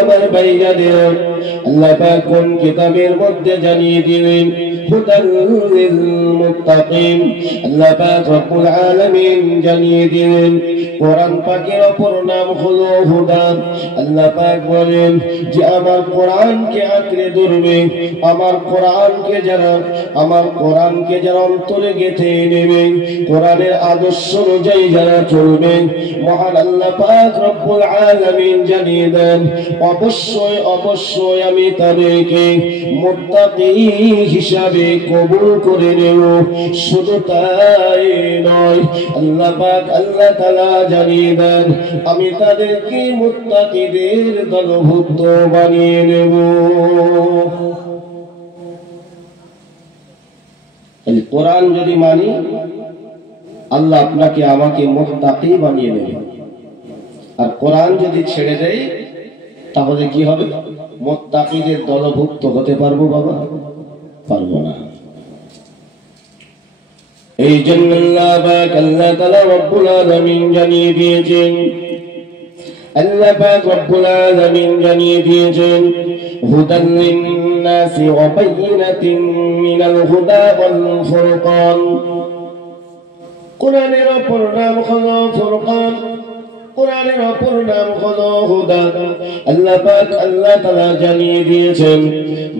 আমার ভাইজানেরা, আল্লাহ পাক কোন কিতাবের মধ্যে জানিয়ে দিলেন হুদাল লিল মুত্তাকিন। আল্লাহ পাক রব্বুল আলামিন জানিয়ে দিলেন কোরআন পাকের অপর নাম হলো হুদা। আল্লাহ পাক বলেন যে আমার কোরআনকে আঁকড়ে ধরবে, আমার কোরআনকে যারা অন্তরে গেঁথে নেবে, কোরআনের আদর্শ অনুযায়ী যারা চলবে, মহান আল্লাহ পাক রব্বুল আলামিন জানিয়ে দেন অবশ্যই অবশ্যই আমি তাদেরকে মুত্তাকি হিসাবে কবুল করে নেব। শুধু তাই নয়, আল্লাহ পাক আল্লাহ তাআলা জানিয়ে দেন আমি তাদেরকে মুত্তাকিদের দলভুক্ত বানিয়ে নেব। এই কোরআন যদি মানি, আল্লাহ আপনাকে আমাকে মুত্তাকি বানিয়ে নেবে। আর কোরআন যদি ছেড়ে দেয় তাহলে কি হবে? মুত্তাকিদের দলভুক্ত হতে পারবো বাবা? পারবো না। এই জন্য আল্লাহ পাক আল্লাহ তাআলা রব্বুল আলামিন জানিয়ে দিয়েছেন, আল্লাহ পাক রব্বুল আলামিন জানিয়ে দিয়েছেন হুদাল লিন-নাসি ওয়া বায়িনাতিন মিনাল হুদা ওয়াল ফুরকান। কোরআনের অপর নাম হলো ফুরকান, কোরআনের অপর নাম হলো হুদা। আল্লাহ পাক আল্লাহ তাআলা জানিয়ে দিয়েছেন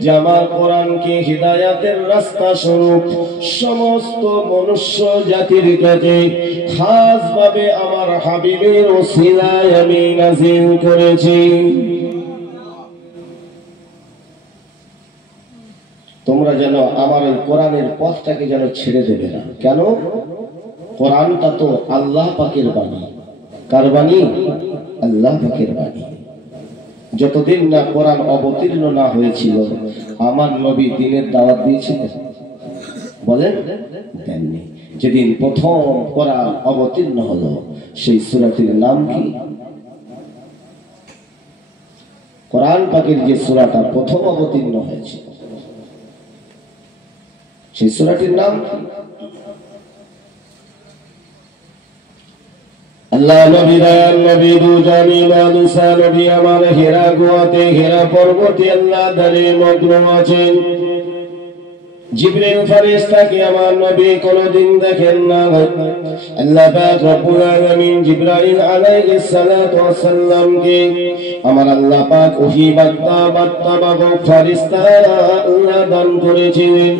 যে আমার কোরআনকে হিদায়াতের রাস্তা স্বরূপ সমস্ত মনুষ্য জাতির কাছে খাস ভাবে আমার হাবিবের ওসিলায় আমি নাযিল করেছি। তোমরা যেন আমার এই কোরআনের পথটাকে যেন ছেড়ে দেবে না। কেন? কোরআনটা তো আল্লাহ পাকের বাণী। কার বাণী? আল্লাহ পাকের বাণী। যতদিন না কোরআন অবতীর্ণ না হয়েছিল আমার নবী দ্বীনের দাওয়াত দিয়েছিলেন? বলেন, দেননি। যেদিন প্রথম কোরআন অবতীর্ণ হলো সেই সূরাটির নাম কি? কোরআন পাকের যে সূরাটা প্রথম অবতীর্ণ হয়েছে সেই সূরাটির নাম কি? আল্লাহ নবী দয়াল নবী দুজানি মানুষা নবী আমার হেরা গুহাতে হেরা পর্বতে আল্লাহ দাঁড়ে মগ্ন আছেন। জিবরিল ফেরেশতাকে আমার নবী কোনদিন দেখেন না। আল্লাহ পাক রব্বুল আলামিন জিবরাইল আলাইহিস সালাতু ওয়াস সালামকে আমার আল্লাহ পাক ওহী বার্তাবাহক ফেরেশতা আল্লাহ দান করেছিলেন।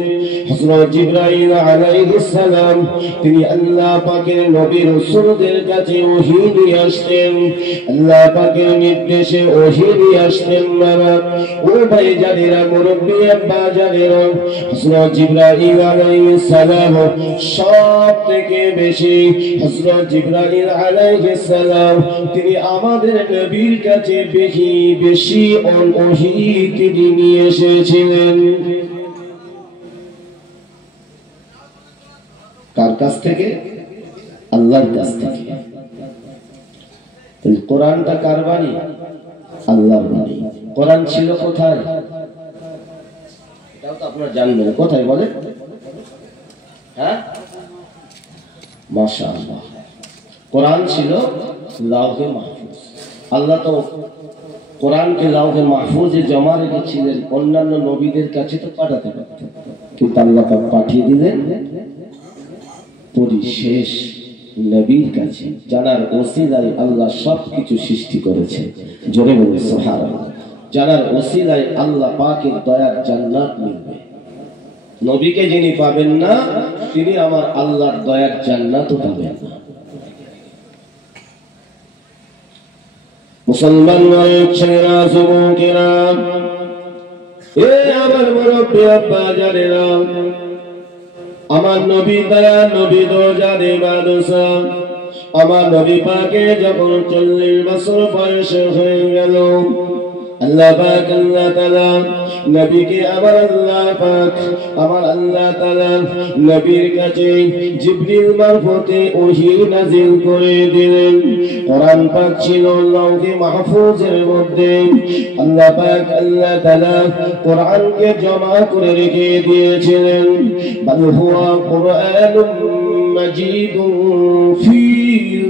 হযরত জিবরাইল আলাইহিস সালাম তিনি আল্লাহ পাকের নবী রাসূলদের কাছে ওহী নিয়ে আসতেন, আল্লাহ পাকের নির্দেশে ওহী নিয়ে আসতেন। ও ভাই জানেরা, মুরব্বি আব্বা জানেরা, হযরত জিবরাইল আলাইহিস সালাম সবথেকে বেশি হযরত জিবরাইল আলাইহিস সালাম তিনি আমাদের নবীর কাছে বেশি ওহী তিনি নিয়ে এসেছিলেন। কার কাছ থেকে? আল্লাহর কাছ থেকে। এই কোরআনটা কার বাণী? আল্লাহর বাণী। কোরআন ছিল কোথায়? এটাও তো আপনারা জানবেন। কোথায় বলেন? হ্যাঁ, মাশাআল্লাহ, কোরআন ছিল লাউহে মাহফুজ। আল্লাহ তো কোরআনকে লাউহে মাহফুজে জমা রেখেছিলেন, অন্যান্য নবীদের কাছে তো পাঠাতে পারতেন, কিন্তু আল্লাহ পাঠিয়ে দিলেন পরিশেষ নবীর কাছে, জানার ওসিলায় আল্লাহ সবকিছু সৃষ্টি করেছে। জোরে বলে সুবহানাল্লাহ। জানার ওসিলায় আল্লাহ পাকের দয়ার জান্নাত মিলবে। নবীকে যিনি পাবেন না তিনি আমার আল্লাহর দয়ার জান্নাতও পাবেন না। মুসলমান ছেলেরা, যুবকেরা, এ আমার মুরব্বি আব্বা জানেরা, আমার নবী দয়া নবী দো জানে মানুষা, আমার নবী পাকে যখন 40 বছর বয়স হয়ে গেল, আল্লাহ পাক আল্লাহ তাআলা নবীকে আমার আল্লাহ তাআলা নবীর কাছে জিবরিল মারফতে ওহী নাযিল করে দিলেন। কোরআন পাক ছিল লাউহে মাহফুজের মধ্যে। আল্লাহ পাক আল্লাহ তাআলা কোরআনকে জমা করে রেখে দিয়েছিলেন। বাল হুয়া কুরআনুম মাজিদুন ফি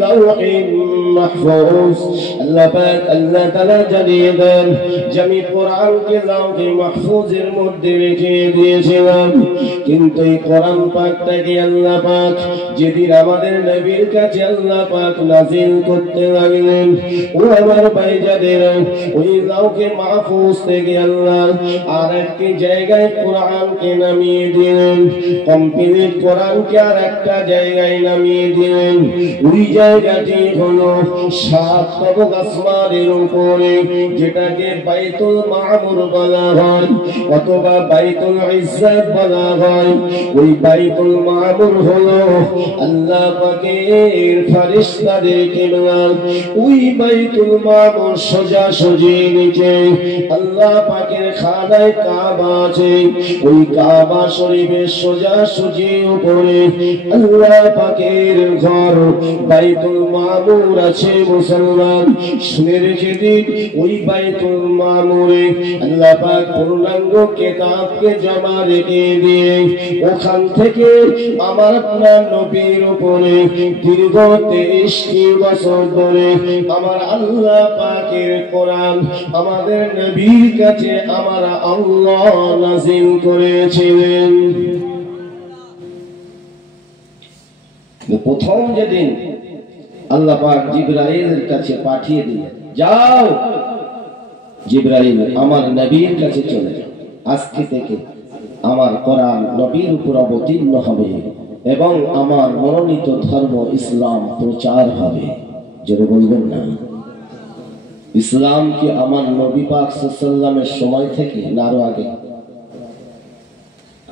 লাউহিন মাহফুজ। আল্লাহ পাক আল্লাহ তাআলা জানিয়ে দেন যে আমি কোরআনকে লাউহে মাহফুজের মধ্যে রেখে দিয়েছিলাম, কিন্তু এই কোরআন পাকটাকে আল্লাহ পাক যেদিন আমাদের নবীর কাছে আল্লাহ পাক নাযিল করতে লাগলেন, ও আমার ভাইজানেরা, ওই লাউহে মাহফুজ থেকে আল্লাহ আর একটি জায়গায় কোরআনকে নামিয়ে দিলেন, কমপ্লিট কোরআনকে আর একটা জায়গায় নামিয়ে দিলেন। ওই জায়গাটি হলো 7 তবক আসমানের উপরে, যেটাকে বাইতুল মামুর বলা হয় অথবা বাইতুল ইজ্জত বলা হয়। ওই বাইতুল মামুর হলো আল্লাহ পাকের ফেরেশতাদের কিবলা। ওই বাইতুল মামুর সোজাসুজি নিচে আল্লাহ পাকের খানায়ে কাবা আছে। ওই কাবা শরীফের সোজাসুজি উপরে আল্লাহ পাকের ঘর বাইতুল মামুর আছে। মুসলমান শুনে রেখে দিন, ওই বাইতুল মামুরে আল্লাহ পাক পূর্ণাঙ্গ কিতাবকে জমা রেখে দিয়ে ওখান থেকে আমার আপনার নবীর উপরে দীর্ঘ 23টি বছর ধরে আমার আল্লাহ পাকের কোরআন আমাদের নবীর কাছে আমার আল্লাহ নাযিল করেছিলেন। প্রথম যেদিন আল্লাহ পাক জিবরাইলের কাছে পাঠিয়ে দিলেন, যাও জিবরাইল আমার নবীর কাছে চলে যাও, আজকে থেকে আমার কোরআন নবীর উপর অবতীর্ণ হবে এবং আমার মনোনীত ধর্ম ইসলাম প্রচার হবে। যেটা বলবেন না, ইসলাম কি আমার নবী পাক সাল্লাল্লাহু আলাইহি ওয়াসাল্লামের সময় থেকে না আরো আগে?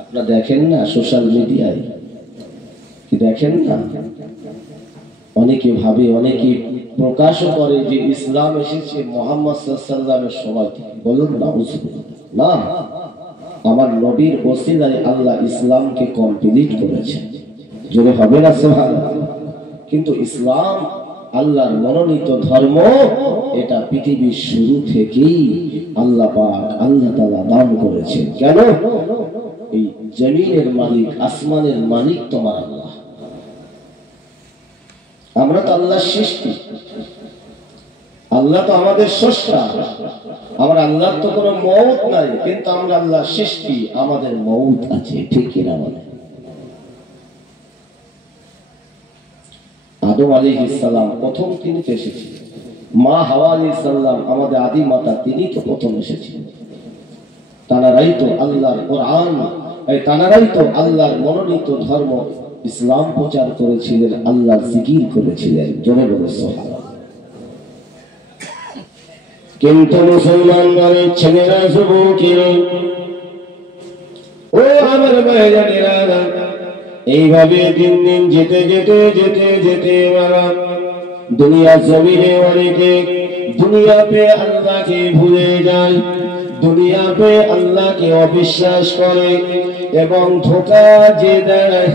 আপনারা দেখেন না সোশ্যাল মিডিয়ায়, কি দেখেন না? অনেকে ভাবে, অনেকে প্রকাশ করে যে ইসলাম এসেছে মুহাম্মদ সাল্লাল্লাহু আলাইহি ওয়াসাল্লামের সময় থেকে। বলুন না, না, আমার নবীর ওসিলায় আল্লাহ ইসলামকে কমপ্লিট করেছেন। জোরে হবে না সুবহানাল্লাহ? কিন্তু ইসলাম আল্লাহর মনোনীত ধর্ম, এটা পৃথিবীর শুরু থেকেই আল্লাহ পাক আল্লাহ তাআলা দান করেছেন। কেন? এই জমিনের মালিক, আসমানের মালিক তোমার আল্লাহ। আমরা তো আল্লাহর সৃষ্টি, আল্লাহ তো আমাদের স্রষ্টা। আমার আল্লাহর তো কোনো মওত নাই, কিন্তু আমরা আল্লাহর সৃষ্টি, আমাদের মওত আছে। ঠিক কিনা বলে? আদম আলাইহিস সালাম প্রথম তিনি তো এসেছিলেন, মা হাওয়া আলাইহিস সালাম আমাদের আদি মাতা, তিনি তো প্রথম এসেছিলেন। তানারাই তো আল্লাহর কোরআন, তানারাই তো আল্লাহর মনোনীত ধর্ম ইসলাম প্রচার করেছিলেন, আল্লাহর জিকির করেছিলেন। জোরে বলে সুবহানাল্লাহ। কিন্তু মুসলমান ঘরের ছেলেরা, যুবকেরা, ও আমার ভাইজানেরা, এইভাবে দিন দিন যেতে যেতে যেতে যেতে মারা দুনিয়া জমিনে অনেকে দুনিয়া পে আল্লাহকে ভুলে যায়, দুনিয়া পে আল্লাহকে অবিশ্বাস করে এবং ধোঁকা যে দেয়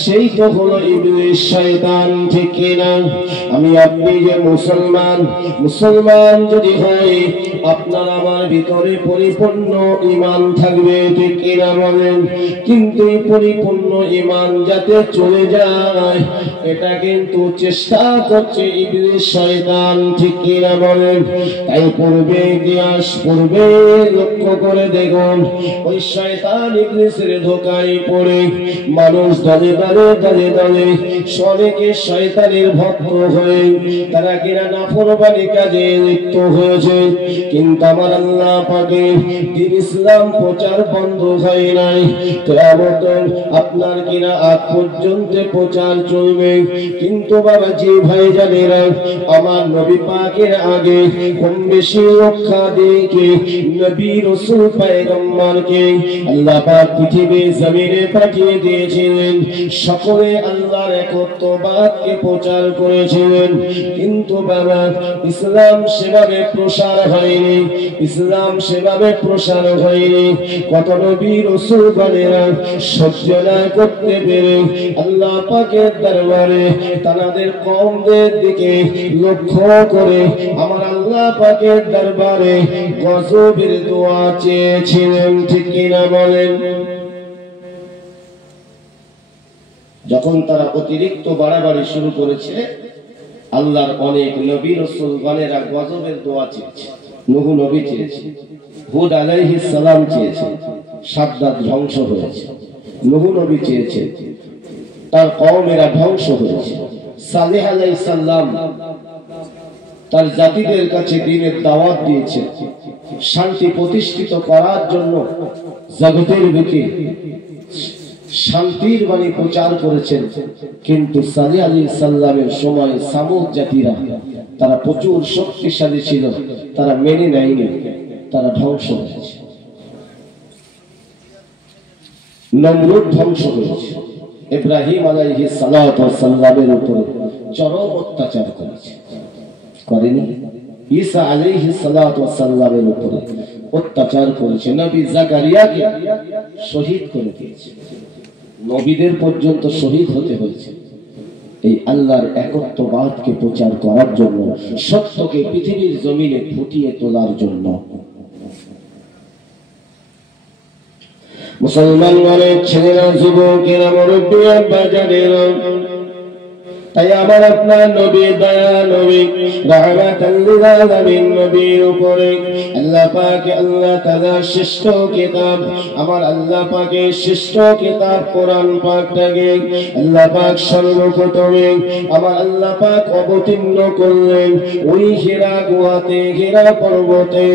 সেই তো হলো ইবলিস, শয়তান। ঠিক কিনা? আমি আপনি যে মুসলমান, মুসলমান যদি হয়, আপনার আমার ভিতরে পরিপূর্ণ ঈমান থাকবে। ঠিক কিনা বলেন? কিন্তু এই পরিপূর্ণ ঈমান যাতে চলে যায়, এটা কিন্তু চেষ্টা করছে ইবলিস, শয়তান। ঠিক কিনা বলেন? তাই পূর্বে ইতিহাস, পূর্বে লক্ষ্য করে দেখুন, ওই শয়তান ইবলিসের ধোঁকায় পড়ে মানুষ দলে দলে দলে দলে অনেকে শয়তানের ভক্ত হয়ে তারা কিনা নাফরমানি কাজে লিপ্ত হয়েছে। কিন্তু আমার আল্লাহ পাকের দ্বীন ইসলাম প্রচার বন্ধ হয় নাই। কিয়ামত আপনার কিনা আগ পর্যন্ত প্রচার চলবে। কিন্তু বাবা জি ভাইজানেরা, আমার নবী পাকের আগে কম বেশি রক্ষা দিকে নবী রাসূল পয়গম্বরকে আল্লাহ পাক পৃথিবীর জমিনে পাঠিয়ে দিয়েছিলেন। সকলে আল্লাহর একত্ববাদকে প্রচার করেছিলেন। কিন্তু বাবা ইসলাম সেভাবে প্রসার হয়নি, ইসলাম সেভাবে প্রসার হয়নি। কত নবী রাসূল গণেরা সহ্য না করতে পেরে আল্লাহ পাকের দরবারে তাদের কওমদের দিকে লক্ষ্য করে আমার আল্লাহ পাকের দরবারে গজবের দোয়া চেয়েছিলেন। ঠিক কিনা বলেন? যখন তারা অতিরিক্ত বাড়াবাড়ি শুরু করেছে, আল্লাহর অনেক নবী রাসূলগণেরা গজবের দোয়া চেয়েছে। নূহ নবী চেয়েছে, হুদ আলাইহিস সালাম চেয়েছে, সাদ্দাত ধ্বংস হয়েছে। নূহ নবী চেয়েছে, তার কওমেরা ধ্বংস হয়েছে। সালেহ আলাইহিস সালাম তার জাতিদের কাছে দ্বীনের দাওয়াত দিয়েছে, শান্তি প্রতিষ্ঠিত করার জন্য জগতের বুকে শান্তির বাণী প্রচার করেছেন। কিন্তু সালেহ আলাইহিস সালামের সময় সামুদ জাতিরা তারা প্রচুর শক্তিশালী ছিল, তারা মেনে নেয়নি, তারা ধ্বংস হয়েছে। নমরুদ ধ্বংস হয়েছে। ইব্রাহিম আলাইহিস সালামের উপরে চরম অত্যাচার করেছে, করেনি? ঈসা আলাইহিস সালামের উপরে অত্যাচার করেছে। নবী জাকারিয়াকে শহীদ করে দিয়েছে। নবীদের পর্যন্ত শহীদ হতে হয়েছে এই আল্লাহর একত্ববাদকে প্রচার করার জন্য, সত্যকে পৃথিবীর জমিনে ফুটিয়ে তোলার জন্য। মুসলমানগণের ছেলেরা, যুবকেরা, মুরব্বিরা, বাজারেরা, তাই আমার আপনার নবী দয়া নবী রাহমাতাল লিল আলামিন নবীর উপরে আল্লাহ পাক আল্লাহ তাআলা শ্রেষ্ঠ কিতাব, আমার আল্লাহ পাকের শ্রেষ্ঠ কিতাব কোরআন পাকটাকে আল্লাহ পাক সর্বপ্রথমে আমার আল্লাহ পাক অবতীর্ণ করলেন ওই হীরা গুহাতে, হীরা পর্বতে,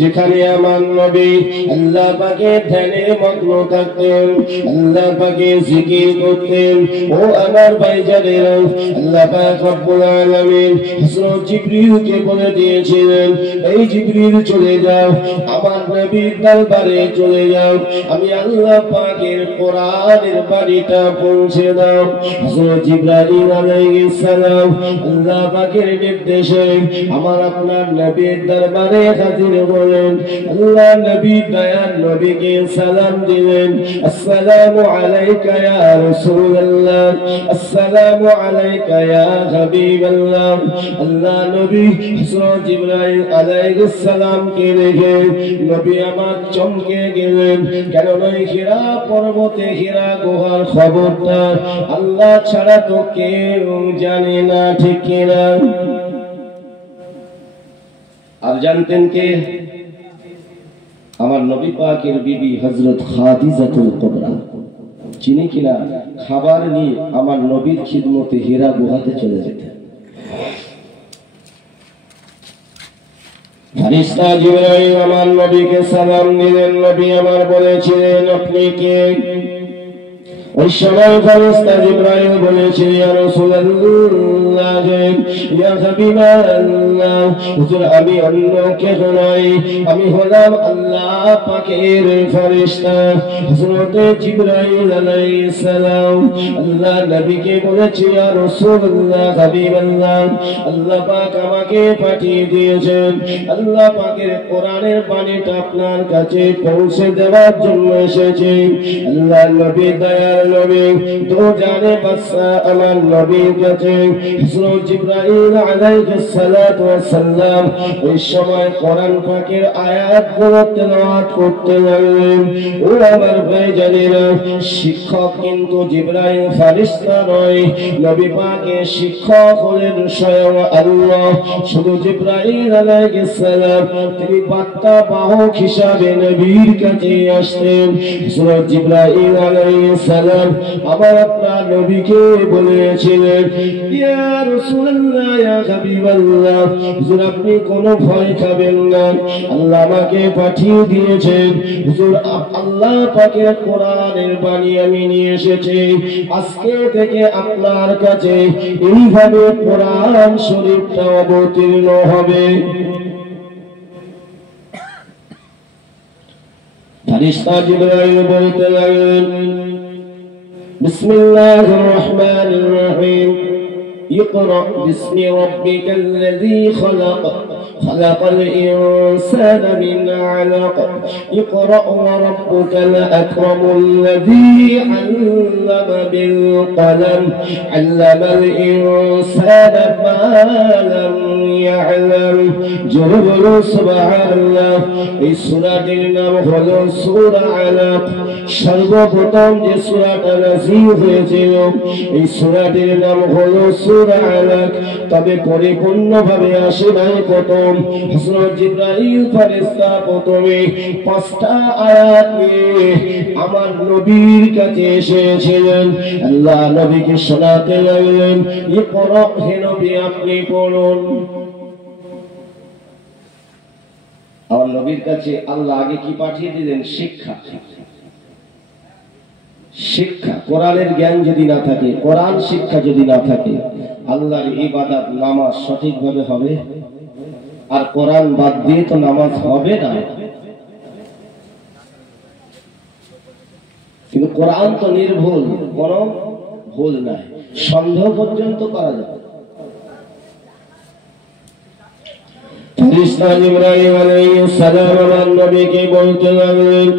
যেখানে আমার নবী আল্লাহ পাকের ধ্যানে মগ্ন থাকতেন, আল্লাহ পাকের জিকির করতেন। ও আমার ভাইজানেরা, আল্লাহ পাক রব্বুল আলামিন হযরত জিবরিলকে বলে দিয়েছিলেন, এই জিবরিল চলে যাও, আমার নবীর দরবারে চলে যাও, আমি আল্লাহ পাকের কোরআনের বাণীটা পৌঁছে দাও। হযরত জিবরাইল আলাইহিস সালাম আল্লাহ পাকের নির্দেশে আমার আপনার নবীর দরবারে হাজির হলেন। আল্লাহ নবী দয়ার নবীকে সালাম দিলেন, আসসালামু আলাইকা ইয়া রাসূলুল্লাহ, আসসালামু আলাইকা ইয়া হাবিবাল্লাহ। আল্লাহ নবী হযরত জিবরাইল আলাইহিস সালামকে দেখে নবী আমার চমকে গেলেন, কেন নয় হীরা পর্বতে, হীরা গুহার খবরটা আল্লাহ ছাড়া তো কেউ জানে না, ঠিক কিনা? আর জানতেন কে? আমার নবী পাকের বিবি হযরত খাদিজাতুল কুবরা। চিনি কিনা? খাবার নিয়ে আমার নবীর খিদমতে হীরা গুহাতে চলে যেতেন। ফেরেশতা জিবরাইল আমার নবীকে সালাম দিলেন। নবী আমার বলেছিলেন, আপনি কে? ওই সময় ফেরেশতা জিবরাইল বলেছিল, ইয়া রাসূলুল্লাহ, ইয়া হাবিবাল্লাহ, হুজুর আমি অন্য কেউ নই, আমি হলাম আল্লাহ পাকের ফেরেশতা হযরত জিবরাইল আলাইহিস সালাম। আল্লাহ নবীকে বলেছে, ইয়া রাসূলুল্লাহ, হাবিবাল্লাহ, আল্লাহ পাক আমাকে পাঠিয়ে দিয়েছেন, আল্লাহ পাকের কোরআনের বাণীটা আপনার কাছে পৌঁছে দেওয়ার জন্য এসেছি। আল্লাহ নবী দয়ার নবী তো জানে বাদশা আমার নবীর কাছে হযরত জিবরাইল আলাইহিস সালাতু ওয়াস সালাম ওই সময় কোরআন পাকের আয়াতগুলো তেলাওয়াত করতে লাগলেন। ও আমার ভাইজানেরা, শিক্ষক কিন্তু জিবরাইল ফেরেশতা নয়, নবী পাকের শিক্ষক হলেন স্বয়ং আল্লাহ। শুধু জিবরাইল আলাইহিস সালাম তিনি বার্তা বাহক হিসাবে নবীর কাছে আসতেন। হযরত জিবরাইল আলাইহিস সালাম আমার আপনার নবীকে বলেছিলেন, ইয়া রাসূলুল্লাহ, ইয়া হাবিবাল্লাহ, হুজুর আপনি কোনো ভয় খাবেন না, আল্লাহ আমাকে পাঠিয়ে দিয়েছেন, হুজুর আল্লাহ পাকের কোরআনের বাণী আমি নিয়ে এসেছি। আজকে থেকে আপনার কাছে এইভাবে কোরআন শরীফটা অবতীর্ণ হবে। ফেরেশতা জিবরাইল বলতে লাগলেন, বিসমিল্লাহির রহমানির রহিম, ইকরা বিসমি রাব্বিকাল লাযী খালাক خلق الإنسان من علق اقرأ وربك الأكرم الذي علم بالقلم علم الإنسان ما لم يعلم جل سبحان الله এই সূরাটির নাম হলো সূরা আলাক সর্বপ্রথম যে সূরাটা নাযিল হয়েছিল এই সূরাটির নাম হলো সূরা আলাক তবে পরিপূর্ণভাবে আসে নাই প্রথম হযরত জিবরাইল ফেরেশতা প্রথমে 5টা আয়াত নিয়ে আমার নবীর কাছে এসেছিলেন আল্লাহ নবীকে শোনাতে লাগলেন ইকরা হে নবী আপনি পড়ুন আমার নবীর কাছে আল্লাহ আগে কি পাঠিয়ে দিলেন শিক্ষা শিক্ষা কোরআনের জ্ঞান যদি না থাকে কোরআন শিক্ষা যদি না থাকে আল্লাহর ইবাদত নামাজ সঠিকভাবে হবে আর কোরআন বাদ দিয়ে তো নামাজ হবে না কিন্তু কোরআন তো নির্ভুল কোনো ভুল নাই সন্দেহ পর্যন্ত করা যাবে ফেরেশতা জিবরাইল আলাইহিস সালাম আমার নবীকে বলতে লাগলেন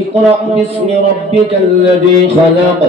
ইকরা বিসমি রাব্বিকাল্লাযী খালাক